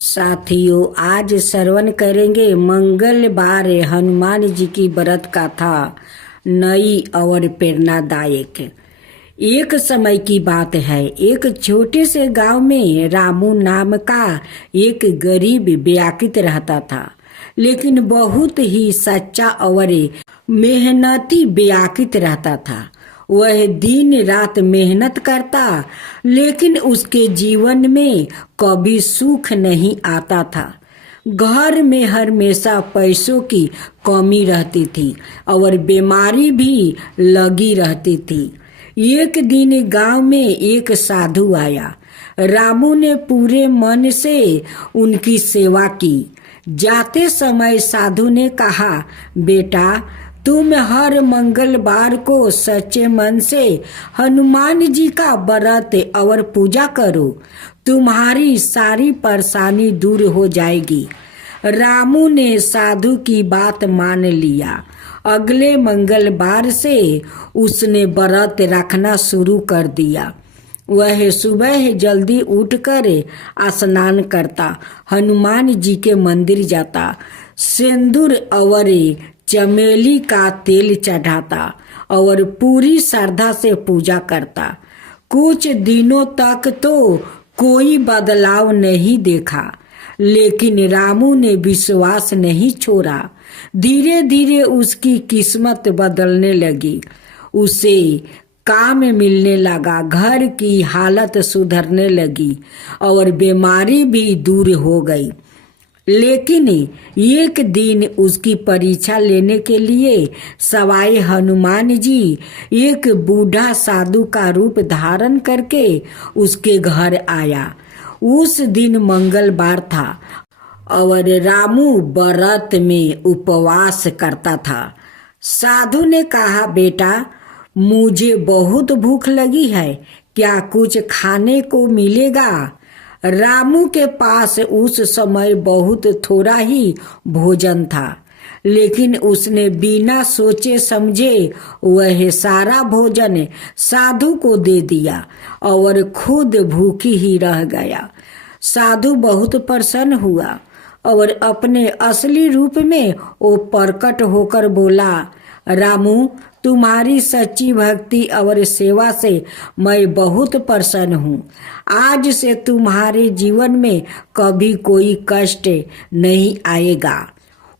साथियों, आज श्रवण करेंगे मंगलवार हनुमान जी की व्रत कथा नई और प्रेरणादायक। एक समय की बात है। एक छोटे से गांव में रामू नाम का एक गरीब व्याकुत रहता था, लेकिन बहुत ही सच्चा और मेहनती व्याकुत रहता था। वह दिन रात मेहनत करता, लेकिन उसके जीवन में कभी सुख नहीं आता था। घर में हमेशा पैसों की कमी रहती थी और बीमारी भी लगी रहती थी। एक दिन गांव में एक साधु आया। रामू ने पूरे मन से उनकी सेवा की। जाते समय साधु ने कहा, बेटा, तुम हर मंगलवार को सच्चे मन से हनुमान जी का व्रत और पूजा करो, तुम्हारी सारी परेशानी दूर हो जाएगी। रामू ने साधु की बात मान लिया। अगले मंगलवार से उसने व्रत रखना शुरू कर दिया। वह सुबह जल्दी उठकर स्नान करता, हनुमान जी के मंदिर जाता, सिंदूर और चमेली का तेल चढ़ाता और पूरी श्रद्धा से पूजा करता। कुछ दिनों तक तो कोई बदलाव नहीं देखा, लेकिन रामू ने विश्वास नहीं छोड़ा। धीरे धीरे उसकी किस्मत बदलने लगी। उसे काम मिलने लगा, घर की हालत सुधरने लगी और बीमारी भी दूर हो गई। लेकिन एक दिन उसकी परीक्षा लेने के लिए सवाई हनुमान जी एक बूढ़ा साधु का रूप धारण करके उसके घर आया। उस दिन मंगलवार था और रामू व्रत में उपवास करता था। साधु ने कहा, बेटा, मुझे बहुत भूख लगी है, क्या कुछ खाने को मिलेगा? रामू के पास उस समय बहुत थोड़ा ही भोजन था, लेकिन उसने बिना सोचे समझे वह सारा भोजन साधु को दे दिया और खुद भूखी ही रह गया। साधु बहुत प्रसन्न हुआ और अपने असली रूप में वो प्रकट होकर बोला, रामू, तुम्हारी सच्ची भक्ति और सेवा से मैं बहुत प्रसन्न हूँ। आज से तुम्हारे जीवन में कभी कोई कष्ट नहीं आएगा।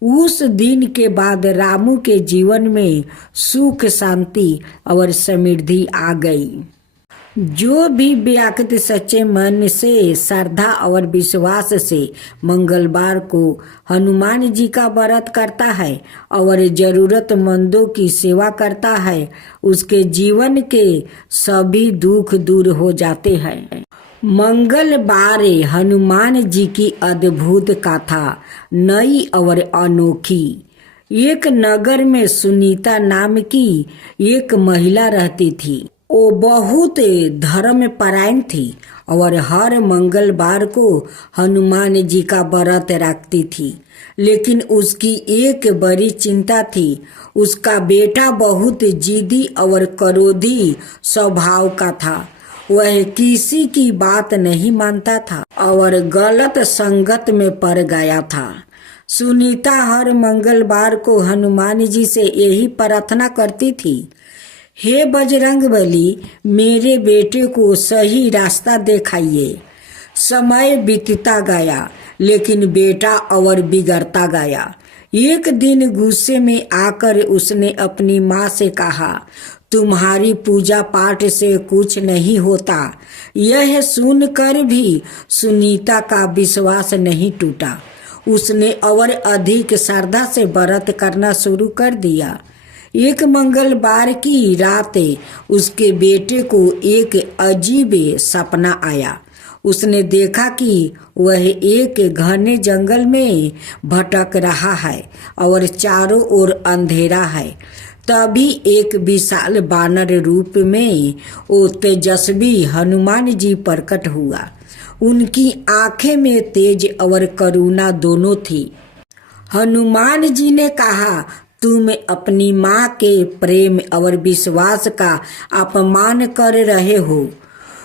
उस दिन के बाद रामू के जीवन में सुख, शांति और समृद्धि आ गई। जो भी व्यक्ति सच्चे मन से, श्रद्धा और विश्वास से मंगलवार को हनुमान जी का व्रत करता है और जरूरतमंदों की सेवा करता है, उसके जीवन के सभी दुख दूर हो जाते हैं। मंगलवार हनुमान जी की अद्भुत कथा नई और अनोखी। एक नगर में सुनीता नाम की एक महिला रहती थी। वो बहुत धर्मपरायण थी और हर मंगलवार को हनुमान जी का व्रत रखती थी। लेकिन उसकी एक बड़ी चिंता थी। उसका बेटा बहुत जिद्दी और क्रोधी स्वभाव का था। वह किसी की बात नहीं मानता था और गलत संगत में पड़ गया था। सुनीता हर मंगलवार को हनुमान जी से यही प्रार्थना करती थी, हे बजरंगबली, मेरे बेटे को सही रास्ता दिखाइए। समय बीतता गया, लेकिन बेटा और बिगड़ता गया। एक दिन गुस्से में आकर उसने अपनी माँ से कहा, तुम्हारी पूजा पाठ से कुछ नहीं होता। यह सुनकर भी सुनीता का विश्वास नहीं टूटा। उसने और अधिक श्रद्धा से व्रत करना शुरू कर दिया। एक मंगलवार की रात उसके बेटे को एक अजीब सपना आया। उसने देखा कि वह एक घने जंगल में भटक रहा है और चारों ओर अंधेरा है। तभी एक विशाल बानर रूप में वो तेजस्वी हनुमान जी प्रकट हुआ। उनकी आंखें में तेज और करुणा दोनों थी। हनुमान जी ने कहा, तुम अपनी माँ के प्रेम और विश्वास का अपमान कर रहे हो।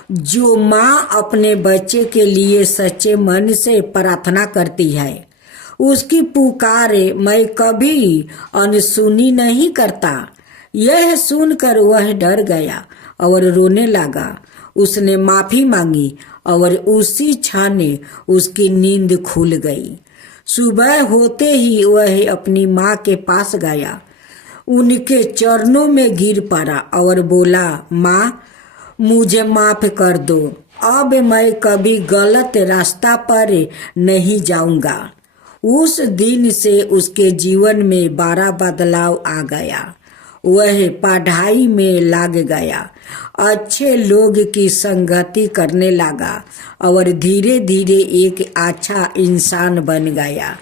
जो माँ अपने बच्चे के लिए सच्चे मन से प्रार्थना करती है, उसकी पुकारे मैं कभी अनसुनी नहीं करता। यह सुनकर वह डर गया और रोने लगा। उसने माफी मांगी और उसी क्षण उसकी नींद खुल गई। सुबह होते ही वह अपनी माँ के पास गया, उनके चरणों में गिर पड़ा और बोला, माँ, मुझे माफ कर दो। अब मैं कभी गलत रास्ता पर नहीं जाऊंगा। उस दिन से उसके जीवन में बड़ा बदलाव आ गया। वह पढ़ाई में लग गया, अच्छे लोग की संगति करने लगा और धीरे धीरे एक अच्छा इंसान बन गया।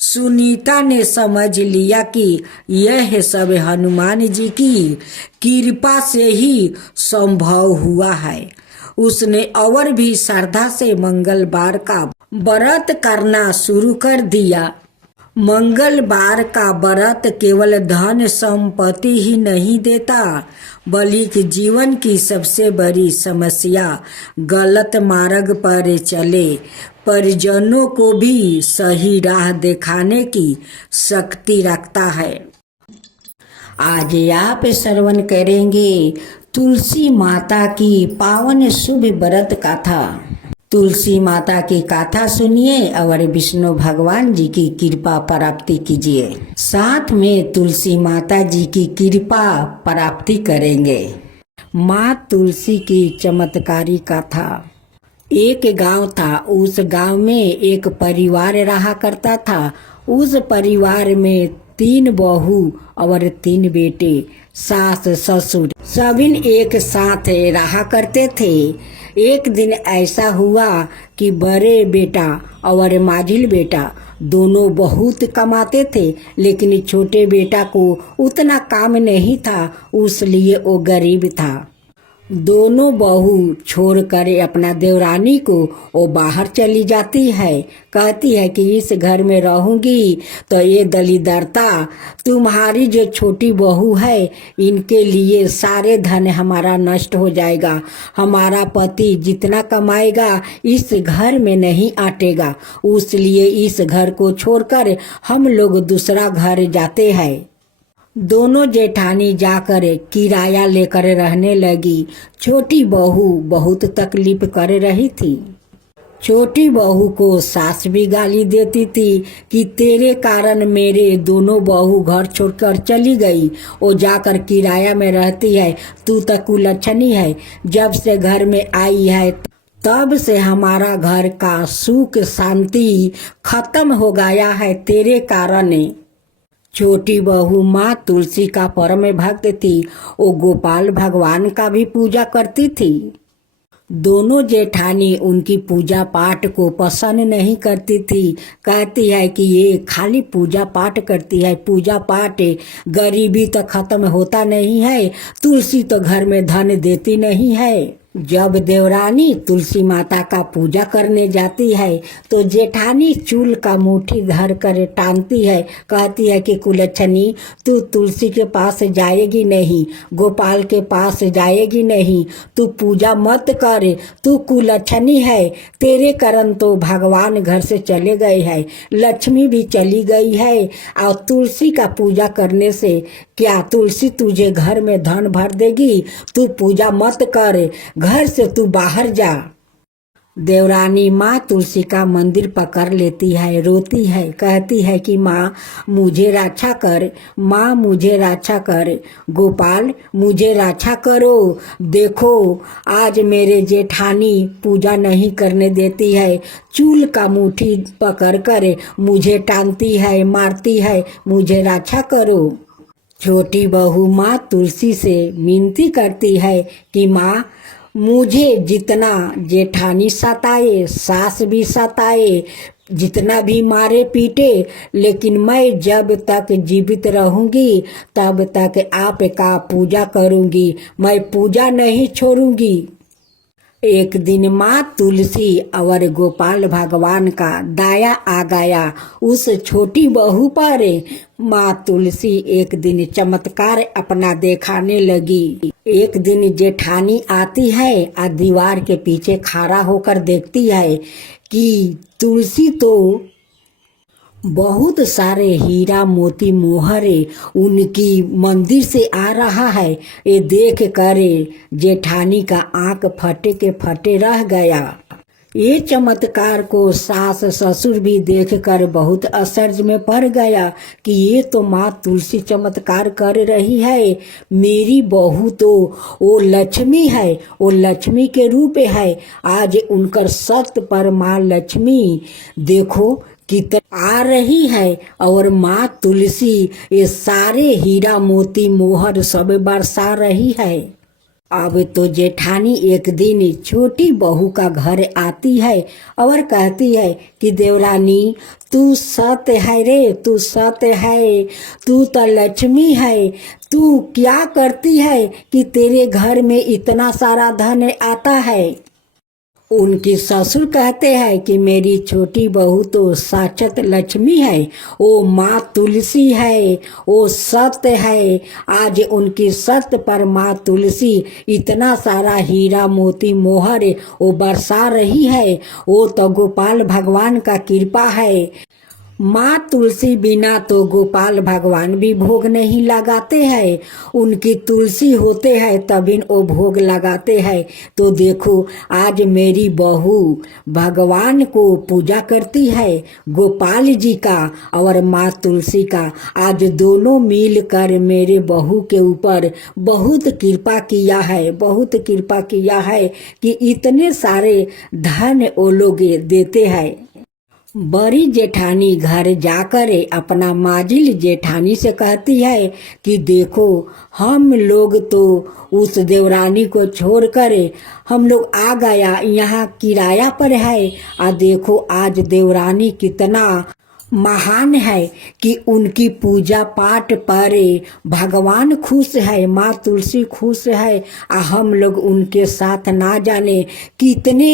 सुनीता ने समझ लिया कि यह सब हनुमान जी की कृपा से ही संभव हुआ है। उसने और भी श्रद्धा से मंगलवार का व्रत करना शुरू कर दिया। मंगलवार का व्रत केवल धन संपत्ति ही नहीं देता, बल्कि जीवन की सबसे बड़ी समस्या गलत मार्ग पर चले परिजनों को भी सही राह दिखाने की शक्ति रखता है। आज आप श्रवण करेंगे तुलसी माता की पावन शुभ व्रत कथा। तुलसी माता की कथा सुनिए और विष्णु भगवान जी की कृपा प्राप्ति कीजिए। साथ में तुलसी माता जी की कृपा प्राप्ति करेंगे। माँ तुलसी की चमत्कारी कथा। एक गांव था, उस गांव में एक परिवार रहा करता था। उस परिवार में 3 बहू और 3 बेटे, सास ससुर सभी एक साथ रहा करते थे। एक दिन ऐसा हुआ कि बड़े बेटा और माझिल बेटा दोनों बहुत कमाते थे, लेकिन छोटे बेटा को उतना काम नहीं था, इसलिए वो गरीब था। दोनों बहू छोड़कर अपना देवरानी को वो बाहर चली जाती है। कहती है कि इस घर में रहूंगी तो ये दलिदरता, तुम्हारी जो छोटी बहू है इनके लिए सारे धन हमारा नष्ट हो जाएगा। हमारा पति जितना कमाएगा इस घर में नहीं आटेगा, इसलिए इस घर को छोड़कर हम लोग दूसरा घर जाते हैं। दोनों जेठानी जाकर किराया लेकर रहने लगी। छोटी बहू बहुत तकलीफ कर रही थी। छोटी बहू को सास भी गाली देती थी कि तेरे कारण मेरे दोनों बहू घर छोड़कर चली गई, वो जाकर किराया में रहती है, तू तो कुलच्छनी है। जब से घर में आई है तब से हमारा घर का सुख शांति खत्म हो गया है तेरे कारण। छोटी बहू माँ तुलसी का परम भक्त थी, वो गोपाल भगवान का भी पूजा करती थी। दोनों जेठानी उनकी पूजा पाठ को पसंद नहीं करती थी। कहती है कि ये खाली पूजा पाठ करती है, पूजा पाठ, गरीबी तो खत्म होता नहीं है, तुलसी तो घर में धन देती नहीं है। जब देवरानी तुलसी माता का पूजा करने जाती है तो जेठानी चूल का मुट्ठी धर कर टांगती है। कहती है कि कुलच्छनी, तू तुलसी के पास जाएगी नहीं, गोपाल के पास जाएगी नहीं, तू पूजा मत कर, तू कुलच्छनी है, तेरे कारण तो भगवान घर से चले गए हैं, लक्ष्मी भी चली गई है, और तुलसी का पूजा करने से क्या तुलसी तुझे घर में धन भर देगी? तू पूजा मत कर, घर से तू बाहर जा। देवरानी माँ तुलसी का मंदिर पकड़ लेती है, रोती है, कहती है कि माँ मुझे रक्षा कर, माँ मुझे रक्षा कर, गोपाल मुझे रक्षा करो। देखो आज मेरे जेठानी पूजा नहीं करने देती है, चूल का मुट्ठी पकड़ कर मुझे टांगती है, मारती है, मुझे रक्षा करो। छोटी बहू माँ तुलसी से विनती करती है कि माँ मुझे जितना जेठानी सताए, सास भी सताए, जितना भी मारे पीटे, लेकिन मैं जब तक जीवित रहूंगी तब तक आपका पूजा करूंगी, मैं पूजा नहीं छोड़ूंगी। एक दिन माँ तुलसी और गोपाल भगवान का दया आ गया उस छोटी बहू पर। माँ तुलसी एक दिन चमत्कार अपना दिखाने लगी। एक दिन जेठानी आती है और दीवार के पीछे खड़ा होकर देखती है कि तुलसी तो बहुत सारे हीरा मोती मोहरे उनकी मंदिर से आ रहा है। ये देख कर जेठानी का आंख फटे के फटे रह गया। ये चमत्कार को सास ससुर भी देखकर बहुत आश्चर्य में पड़ गया कि ये तो माँ तुलसी चमत्कार कर रही है। मेरी बहू तो वो लक्ष्मी है, वो लक्ष्मी के रूप है। आज उनकर सत्य पर माँ लक्ष्मी देखो कितना आ रही है और माँ तुलसी ये सारे हीरा मोती मोहर सब बरसा रही है। अब तो जेठानी एक दिन छोटी बहू का घर आती है और कहती है कि देवरानी तू सत्य है रे, तू सत्य है, तू तो लक्ष्मी है। तू क्या करती है कि तेरे घर में इतना सारा धन आता है। उनकी ससुर कहते हैं कि मेरी छोटी बहू तो साक्षात लक्ष्मी है, वो माँ तुलसी है, वो सत्य है। आज उनकी सत्य पर माँ तुलसी इतना सारा हीरा मोती मोहर वो बरसा रही है। वो तो गोपाल भगवान का कृपा है। माँ तुलसी बिना तो गोपाल भगवान भी भोग नहीं लगाते हैं। उनकी तुलसी होते हैं तभी वो भोग लगाते हैं। तो देखो आज मेरी बहू भगवान को पूजा करती है, गोपाल जी का और माँ तुलसी का। आज दोनों मिलकर मेरे बहू के ऊपर बहुत कृपा किया है, बहुत कृपा किया है कि इतने सारे धन वो लोग देते हैं। बड़ी जेठानी घर जाकर अपना माजिल जेठानी से कहती है कि देखो हम लोग तो उस देवरानी को छोड़कर हम लोग आ गया, यहाँ किराया पर है। देखो आज देवरानी कितना महान है कि उनकी पूजा पाठ पर भगवान खुश है, माँ तुलसी खुश है। हम लोग उनके साथ ना जाने कितने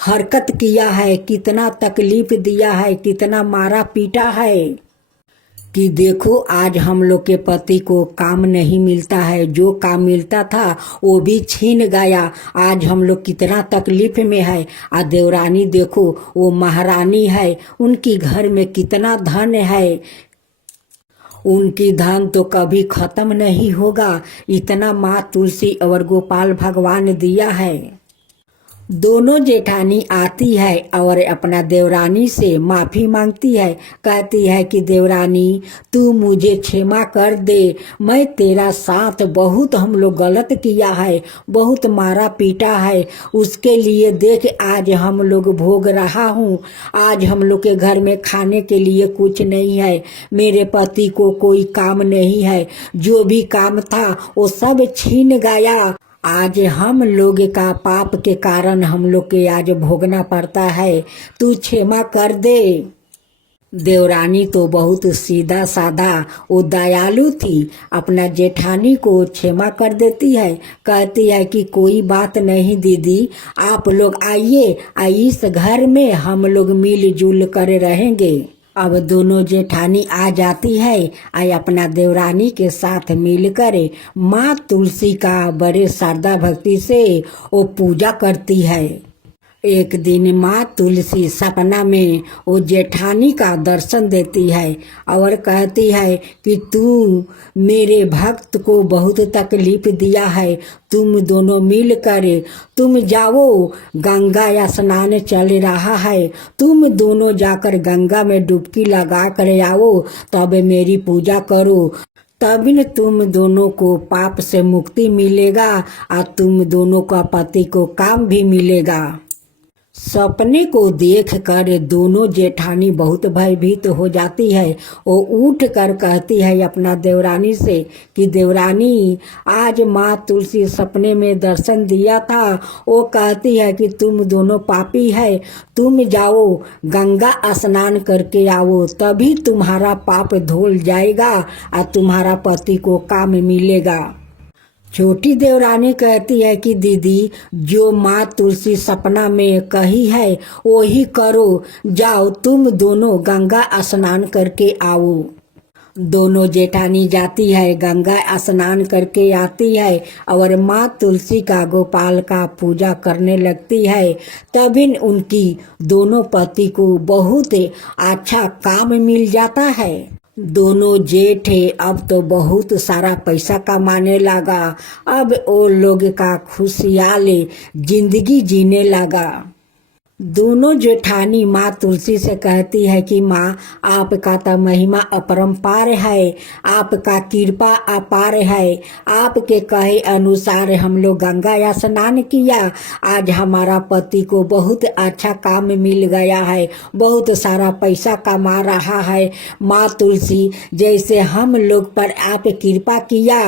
हरकत किया है, कितना तकलीफ दिया है, कितना मारा पीटा है कि देखो आज हम लोग के पति को काम नहीं मिलता है, जो काम मिलता था वो भी छीन गया। आज हम लोग कितना तकलीफ में है। देवरानी देखो वो महारानी है, उनकी घर में कितना धन है, उनकी धन तो कभी खत्म नहीं होगा। इतना माँ तुलसी और गोपाल भगवान दिया है। दोनों जेठानी आती है और अपना देवरानी से माफ़ी मांगती है। कहती है कि देवरानी तू मुझे क्षमा कर दे, मैं तेरा साथ बहुत हम लोग गलत किया है, बहुत मारा पीटा है। उसके लिए देख आज हम लोग भोग रहा हूँ। आज हम लोग के घर में खाने के लिए कुछ नहीं है, मेरे पति को कोई काम नहीं है, जो भी काम था वो सब छीन गया। आज हम लोग का पाप के कारण हम लोग के आज भोगना पड़ता है, तू क्षमा कर दे। देवरानी तो बहुत सीधा साधा वो दयालु थी, अपना जेठानी को क्षमा कर देती है। कहती है कि कोई बात नहीं दीदी, आप लोग आइए, इस घर में हम लोग मिलजुल कर रहेंगे। अब दोनों जेठानी आ जाती है अपना देवरानी के साथ मिलकर माँ तुलसी का बड़े श्रद्धा भक्ति से वो पूजा करती है। एक दिन माँ तुलसी सपना में वो जेठानी का दर्शन देती है और कहती है कि तू मेरे भक्त को बहुत तकलीफ दिया है, तुम दोनों मिलकर तुम जाओ, गंगा स्नान चल रहा है, तुम दोनों जाकर गंगा में डुबकी लगा कर आओ, तब मेरी पूजा करो, तभी न तुम दोनों को पाप से मुक्ति मिलेगा और तुम दोनों का पति को काम भी मिलेगा। सपने को देख कर दोनों जेठानी बहुत भयभीत हो जाती है। वो उठ कर कहती है अपना देवरानी से कि देवरानी आज माँ तुलसी सपने में दर्शन दिया था, वो कहती है कि तुम दोनों पापी है, तुम जाओ गंगा स्नान करके आओ, तभी तुम्हारा पाप धुल जाएगा और तुम्हारा पति को काम मिलेगा। छोटी देवरानी कहती है कि दीदी जो माँ तुलसी सपना में कही है वही करो, जाओ तुम दोनों गंगा स्नान करके आओ। दोनों जेठानी जाती है, गंगा स्नान करके आती है और माँ तुलसी का गोपाल का पूजा करने लगती है। तभी उनकी दोनों पति को बहुत अच्छा काम मिल जाता है। दोनों जेठ अब तो बहुत सारा पैसा कमाने लगा। अब वो लोग का खुशहाल जिंदगी जीने लगा। दोनों जेठानी माँ तुलसी से कहती है कि माँ, आपका तो महिमा अपरंपार है, आपका कृपा अपार है। आपके कहे अनुसार हम लोग गंगा स्नान किया, आज हमारा पति को बहुत अच्छा काम मिल गया है, बहुत सारा पैसा कमा रहा है। माँ तुलसी, जैसे हम लोग पर आप कृपा किया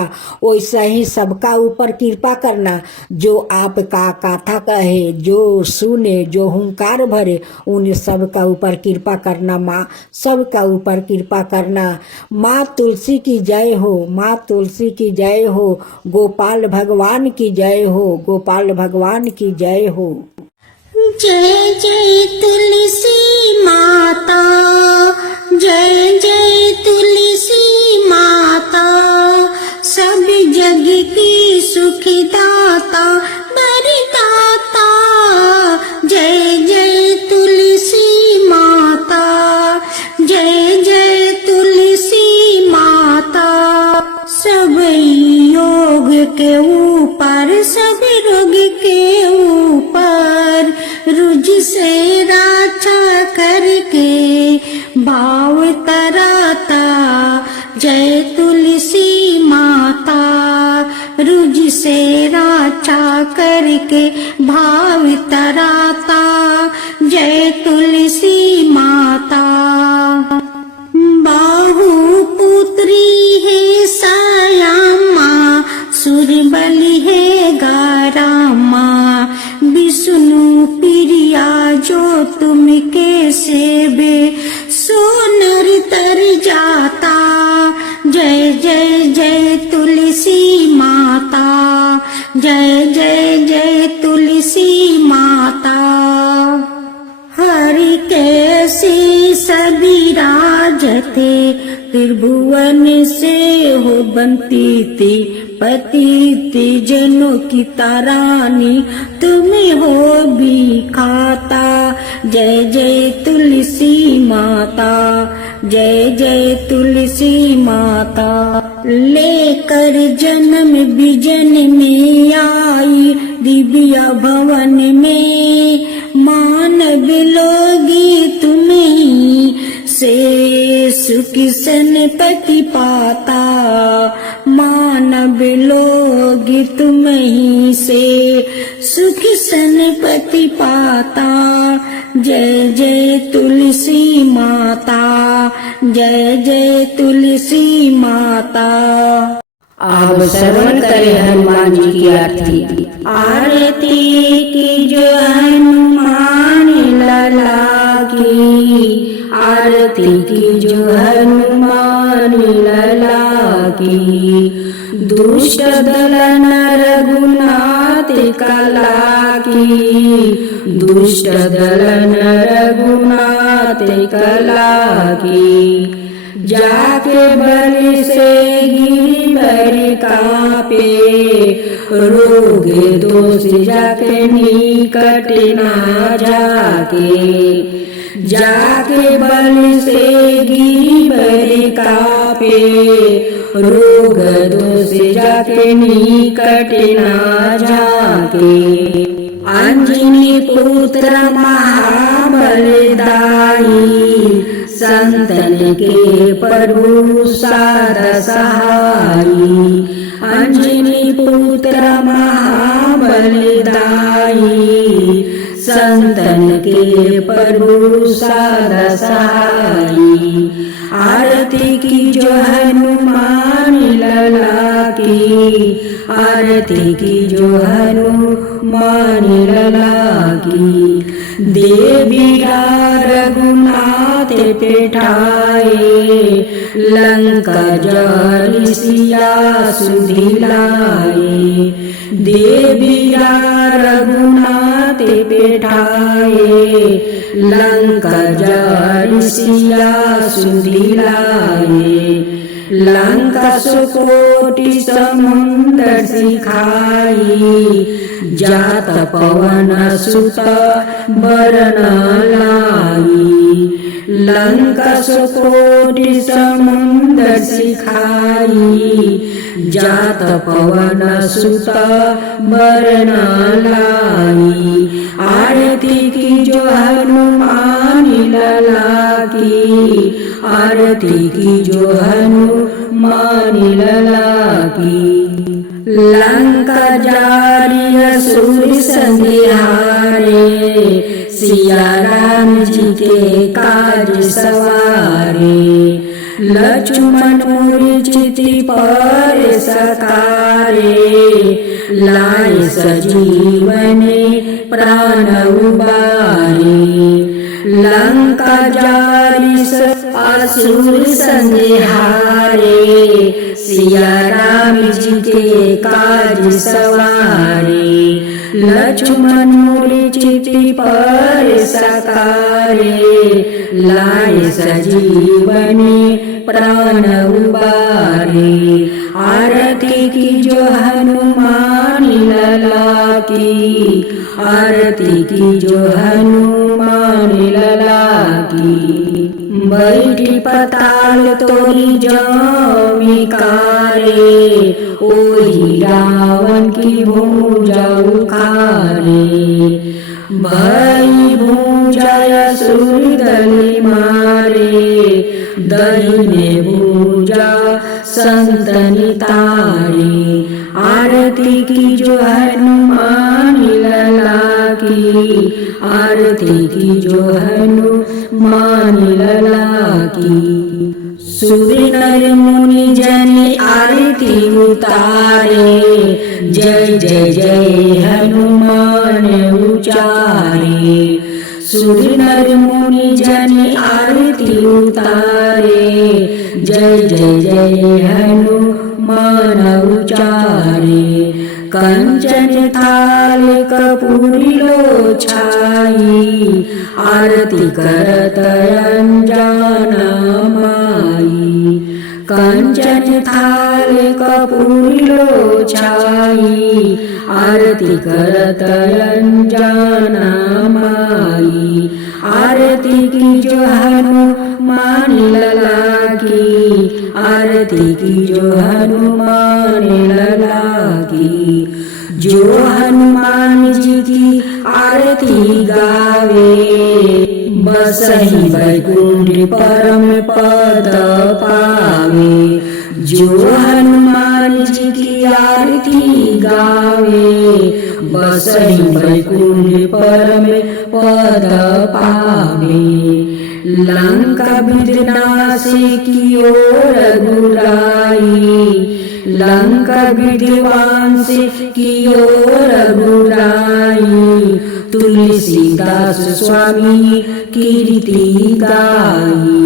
वैसे ही सबका ऊपर कृपा करना। जो आपका कथा कहे, जो सुने, जो हुंकार भरे, उन सब का ऊपर कृपा करना माँ, सबका ऊपर कृपा करना। माँ तुलसी की जय हो, माँ तुलसी की जय हो, गोपाल भगवान की जय हो, गोपाल भगवान की जय हो। जय जय तुलसी माता, जय जय तुलसी माता, सब जग की सुखदाता वरदाता। जय जय तुलसी माता, जय जय तुलसी माता, सब योग के ऊपर, सब रोग के ऊपर, रुझ से रक्षा करके भाव तराता। जय तुलसी माता, रुझ से रक्षा करके भाव तराता। जय तुलसी माता। बाहु पुत्री है सयामा, सुरबली है गारामा, विष्णु प्रिया जो तुम के सेवे सोनर तर जाता। जय जय जय तुलसी माता, जय जय जय तुलसी माता। हरि कैसे सभी राजते, त्रिभुवन से हो बनती थी, पतिति जनों की तारानी तुम्हें हो भी खाता। जय जय तुलसी माता, जय जय तुलसी माता। लेकर जन्म बिजन में आई, दिव्य भवन में मानव लोगी तुम्हीं से सुख सनपति पाता। मानव लोग तुम्हीं से सुख सनपति पाता। जय जय तुलसी माता, जय जय तुलसी माता। अब श्रवण करें हनुमान जी की आरती। आरती की जो हनुमान लला की, आरती की जो हनुमान लला की, दुष्ट दलन रघुनाथ कला की, दुष्ट दलन रघुनाथ कला की। जाके बल से गिरवर कापे, रोग दोष जाके निकट ना जाके। जाके बल से गिरवर कापे, रोग दोष जाके निकट ना जाके। अंजनी पुत्र महाबलदाई, संतन के प्रभु साध सहाई। अंजनी पुत्र महाबलदाई, संतन के प्रभु साध सहाई। आरती की जो हनुमान लला की, आरती की जो हनुमान लला की। देवी रघुनाथ पेठाए, लंका जल सिया सुधिलाए। देवी रघुनाथ पेठाए लंका जारी सिया सुदिलाए लंका सुकोटि समुंदर सिखाई जात पवन सुत बरन लाई लंका सुकोटि समुंदर सिखाई जात पवन सुत बरन लाई आरती की जो हनुमान लला की आरती की जो हनुमान लला की लंका जारी असुर संहारे सिया राम जी के काज सवारे लक्ष्मण मूर्छिति पर सकारे लाए सजीवने प्राण उबारे लंका जारी असुर संहारे सिया राम जी के काज सवारे लक्ष्मण मूर्छिति पर सकारे लाए सजीवने प्राण उबारे आरती की जो हनुमान लला की आरती की जो हनुमान लला की बैठी पताल तोरी जमिकारे ओही रावण की भुजा उखारे भई भुजा सुर दली मारे दहिने भुजा संतनि तारे आरती की जो हनुमान लला की आरती की जो हनुमान लला की सूर्य नर मुनि जन आरती उतारे जय जय जय हनुमान उचारे सूर्य नर मुनि जन आरती उतारे जय जय जय हनुमान उचारे कंचन थाल कपूरी लो छाई आरती करत अंजान माई कंचन थाल कपूरी लो छाई आरती करत अंजान माई आरती की जो हनुमान लला की आरती की जो हनुमान लला की जो हनुमान जी की आरती गावे बसहि वैकुंठ परम पद पावे जो हनुमान जी की आरती गावे बसहि वैकुंठ परम पद पावे लंका विनाशी की ओर रघुराई लंका विध्वंस की ओर रघुराई तुलसीदास स्वामी कीर्ति गाई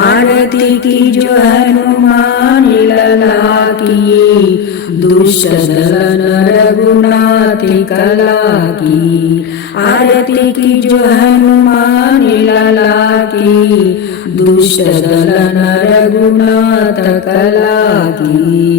आरती की जो हनुमान लला की दुष्ट दलन रघुनाथ कला की आरती की जो हनुमान लला की दुष्ट दलन रघुनाथ कला की।